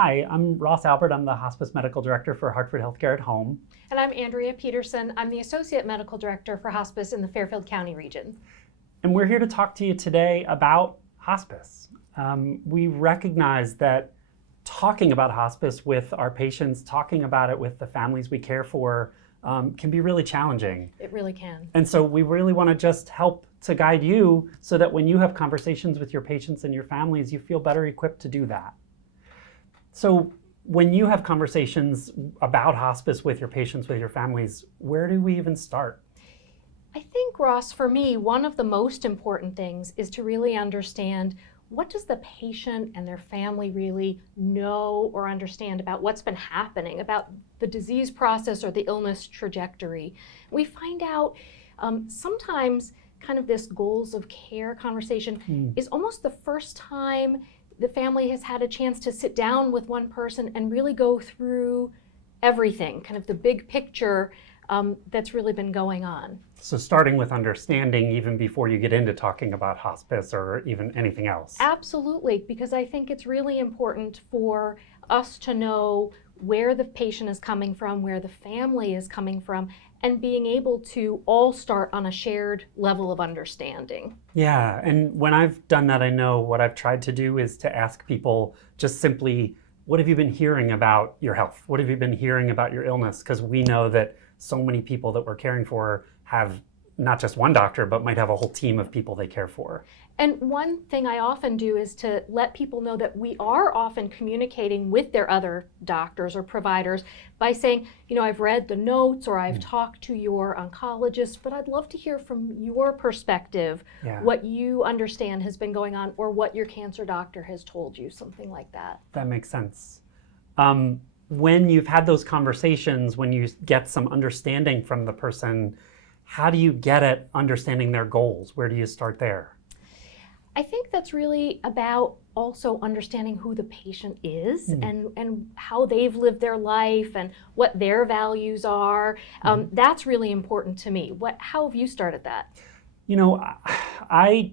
Hi, I'm Ross Albert. I'm the Hospice Medical Director for Hartford HealthCare at Home. And I'm Andrea Peterson. I'm the Associate Medical Director for Hospice in the Fairfield County region. And we're here to talk to you today about hospice. We recognize that talking about hospice with our patients, talking about it with the families we care for, can be really challenging. It really can. And so we really want to just help to guide you so that when you have conversations with your patients and your families, you feel better equipped to do that. So when you have conversations about hospice with your patients, with your families, where do we even start? I think, Ross, for me, one of the most important things is to really understand what does the patient and their family really know or understand about what's been happening, about the disease process or the illness trajectory. We find out sometimes kind of this goals of care conversation is almost the first time the family has had a chance to sit down with one person and really go through everything, kind of the big picture that's really been going on. So starting with understanding even before you get into talking about hospice or even anything else. Absolutely, because I think it's really important for us to know where the patient is coming from, where the family is coming from, and being able to all start on a shared level of understanding. Yeah, and when I've done that, I know what I've tried to do is to ask people just simply, what have you been hearing about your health? What have you been hearing about your illness? Because we know that so many people that we're caring for have not just one doctor, but might have a whole team of people they care for. And one thing I often do is to let people know that we are often communicating with their other doctors or providers by saying, you know, I've read the notes or I've talked to your oncologist, but I'd love to hear from your perspective what you understand has been going on or what your cancer doctor has told you, something like that. That makes sense. When you've had those conversations, when you get some understanding from the person, how do you get at understanding their goals? Where do you start there? I think that's really about also understanding who the patient is and how they've lived their life and what their values are. That's really important to me. How have you started that? You know, I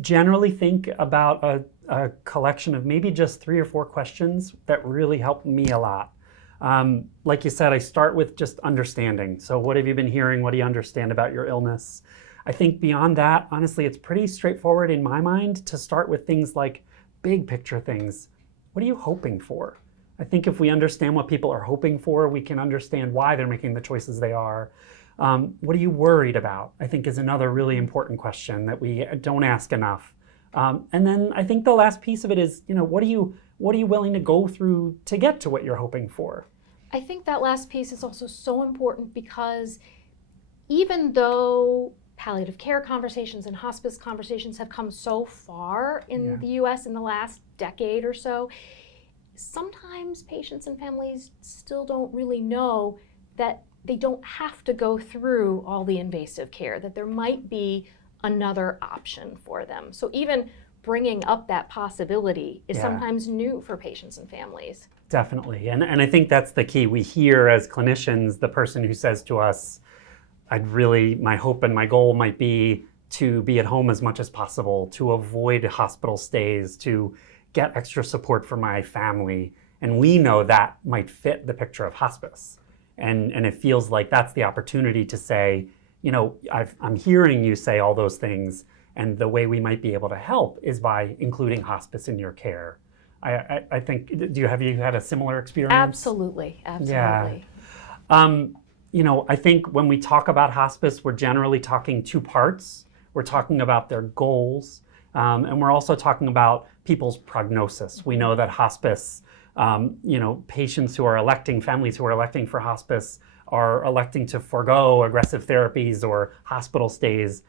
generally think about a collection of maybe just 3 or 4 questions that really help me a lot. Like you said, I start with just understanding. So what have you been hearing? What do you understand about your illness? I think beyond that, honestly, it's pretty straightforward in my mind to start with things like big picture things. What are you hoping for? I think if we understand what people are hoping for, we can understand why they're making the choices they are. What are you worried about? I think is another really important question that we don't ask enough. And then I think the last piece of it is, you know, what are you willing to go through to get to what you're hoping for? I think that last piece is also so important because even though palliative care conversations and hospice conversations have come so far in the US in the last decade or so, sometimes patients and families still don't really know that they don't have to go through all the invasive care, that there might be another option for them. So even bringing up that possibility is sometimes new for patients and families. Definitely, and I think that's the key. We hear as clinicians the person who says to us, my hope and my goal might be to be at home as much as possible, to avoid hospital stays, to get extra support for my family. And we know that might fit the picture of hospice. And it feels like that's the opportunity to say, you know, I'm hearing you say all those things, and the way we might be able to help is by including hospice in your care. I think, have you had a similar experience? Absolutely. Yeah. You know, I think when we talk about hospice, we're generally talking 2 parts. We're talking about their goals, and we're also talking about people's prognosis. We know that hospice, you know, patients who are electing, families who are electing for hospice are electing to forego aggressive therapies or hospital stays.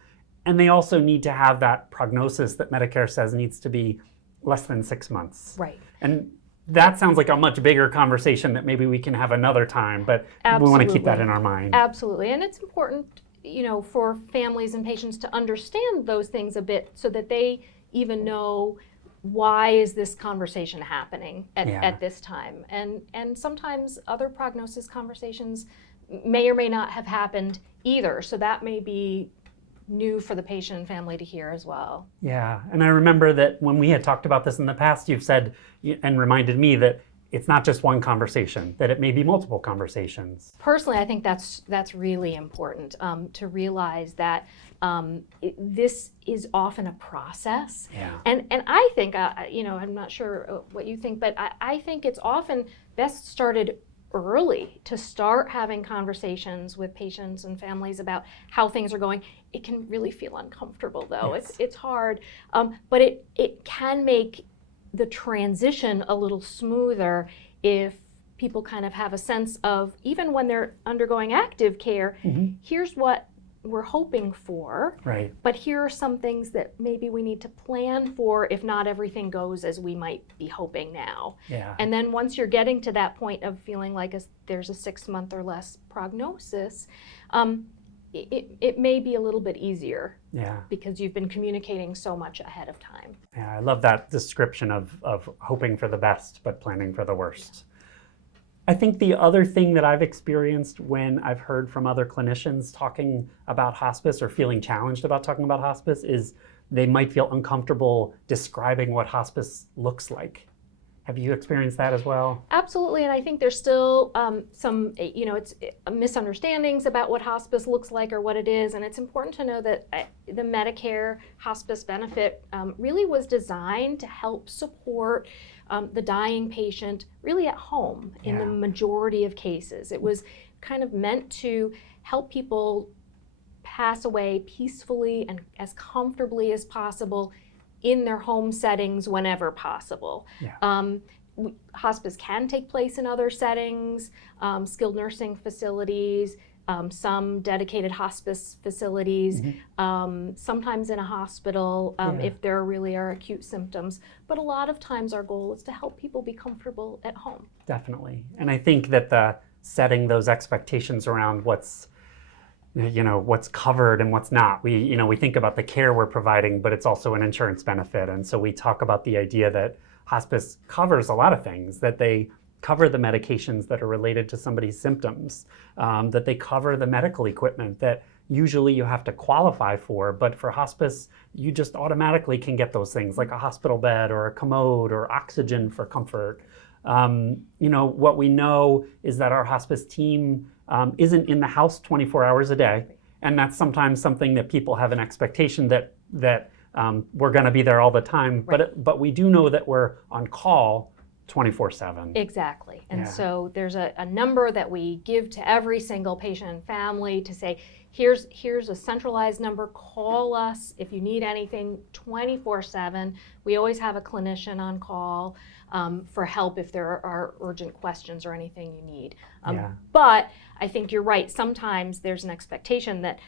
And they also need to have that prognosis that Medicare says needs to be less than 6 months. Right. And that sounds like a much bigger conversation that maybe we can have another time, but we want to keep that in our mind. Absolutely. And it's important, you know, for families and patients to understand those things a bit so that they even know why is this conversation happening at this time. And sometimes other prognosis conversations may or may not have happened either. So that may be new for the patient and family to hear as well. Yeah, and I remember that when we had talked about this in the past, you've said and reminded me that it's not just one conversation, that it may be multiple conversations. Personally, I think that's really important to realize that this is often a process. Yeah. And I think, I'm not sure what you think, but I think it's often best started early to start having conversations with patients and families about how things are going. It can really feel uncomfortable, though. Yes. It's hard, but it can make the transition a little smoother if people kind of have a sense of, even when they're undergoing active care, here's what we're hoping for, Right. but here are some things that maybe we need to plan for if not everything goes as we might be hoping now. Yeah. And then once you're getting to that point of feeling like there's a 6-month or less prognosis, it may be a little bit easier. Yeah. Because you've been communicating so much ahead of time. Yeah, I love that description of hoping for the best but planning for the worst. I think the other thing that I've experienced when I've heard from other clinicians talking about hospice or feeling challenged about talking about hospice is they might feel uncomfortable describing what hospice looks like. Have you experienced that as well? Absolutely, and I think there's still some, it's misunderstandings about what hospice looks like or what it is, and it's important to know that the Medicare hospice benefit really was designed to help support the dying patient really at home in the majority of cases. It was kind of meant to help people pass away peacefully and as comfortably as possible in their home settings whenever possible. Yeah. Hospice can take place in other settings, skilled nursing facilities, some dedicated hospice facilities, sometimes in a hospital if there really are acute symptoms. But a lot of times our goal is to help people be comfortable at home. Definitely. And I think that the setting those expectations around what's covered and what's not. We think about the care we're providing, but it's also an insurance benefit. And so we talk about the idea that hospice covers a lot of things, that they cover the medications that are related to somebody's symptoms, that they cover the medical equipment that usually you have to qualify for, but for hospice, you just automatically can get those things like a hospital bed or a commode or oxygen for comfort. What we know is that our hospice team isn't in the house 24 hours a day. And that's sometimes something that people have an expectation that we're going to be there all the time. Right. But we do know that we're on call 24/7. Exactly. And so there's a number that we give to every single patient and family to say, here's a centralized number, call us if you need anything 24/7. We always have a clinician on call for help if there are urgent questions or anything you need. But I think you're right. Sometimes there's an expectation that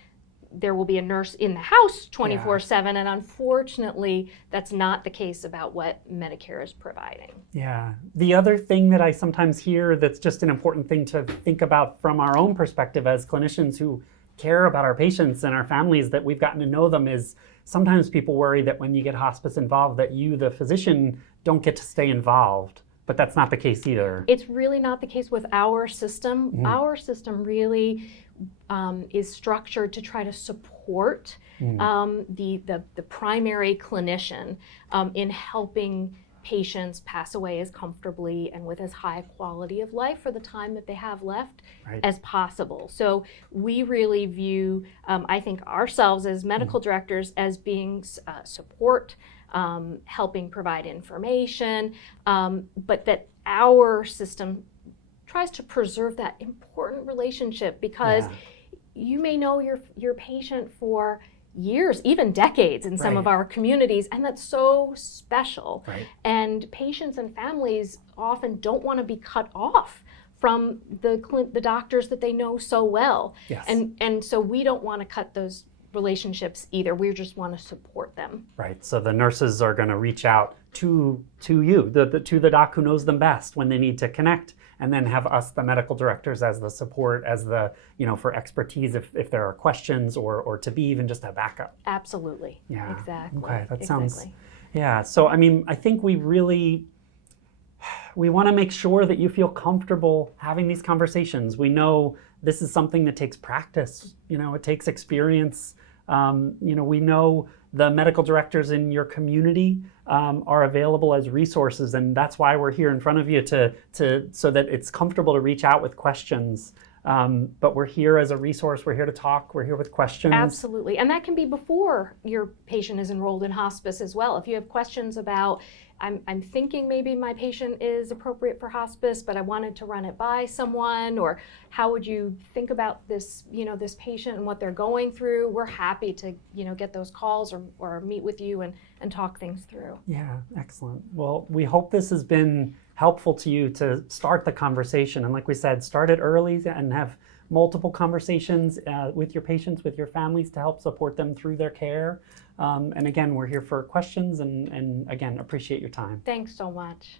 there will be a nurse in the house 24/7, and unfortunately, that's not the case about what Medicare is providing. Yeah. The other thing that I sometimes hear that's just an important thing to think about from our own perspective as clinicians who care about our patients and our families, that we've gotten to know them, is sometimes people worry that when you get hospice involved, that you, the physician, don't get to stay involved. But that's not the case either. It's really not the case with our system. Our system really is structured to try to support the primary clinician in helping patients pass away as comfortably and with as high a quality of life for the time that they have left as possible. So we really view, I think, ourselves as medical directors as being support, helping provide information, but that our system tries to preserve that important relationship, because you may know your patient for years, even decades in some of our communities, and that's so special. And patients and families often don't want to be cut off from the doctors that they know so well. And so we don't want to cut those relationships either. We just want to support them. Right. So the nurses are going to reach out to you, to the doc who knows them best when they need to connect, and then have us, the medical directors, as the support, as the, for expertise if there are questions, or to be even just a backup. Absolutely. Yeah. Exactly. Okay. That sounds. Yeah. So I think we want to make sure that you feel comfortable having these conversations. We know this is something that takes practice. It takes experience. We know the medical directors in your community are available as resources, and that's why we're here in front of you so that it's comfortable to reach out with questions. But we're here as a resource. We're here to talk. We're here with questions. Absolutely. And that can be before your patient is enrolled in hospice as well. If you have questions about, I'm thinking maybe my patient is appropriate for hospice, but I wanted to run it by someone, or how would you think about this, this patient and what they're going through, we're happy to, get those calls or meet with you and talk things through. Yeah, excellent. Well, we hope this has been helpful to you to start the conversation. And like we said, start it early and have multiple conversations with your patients, with your families, to help support them through their care. And again, we're here for questions, and again, appreciate your time. Thanks so much.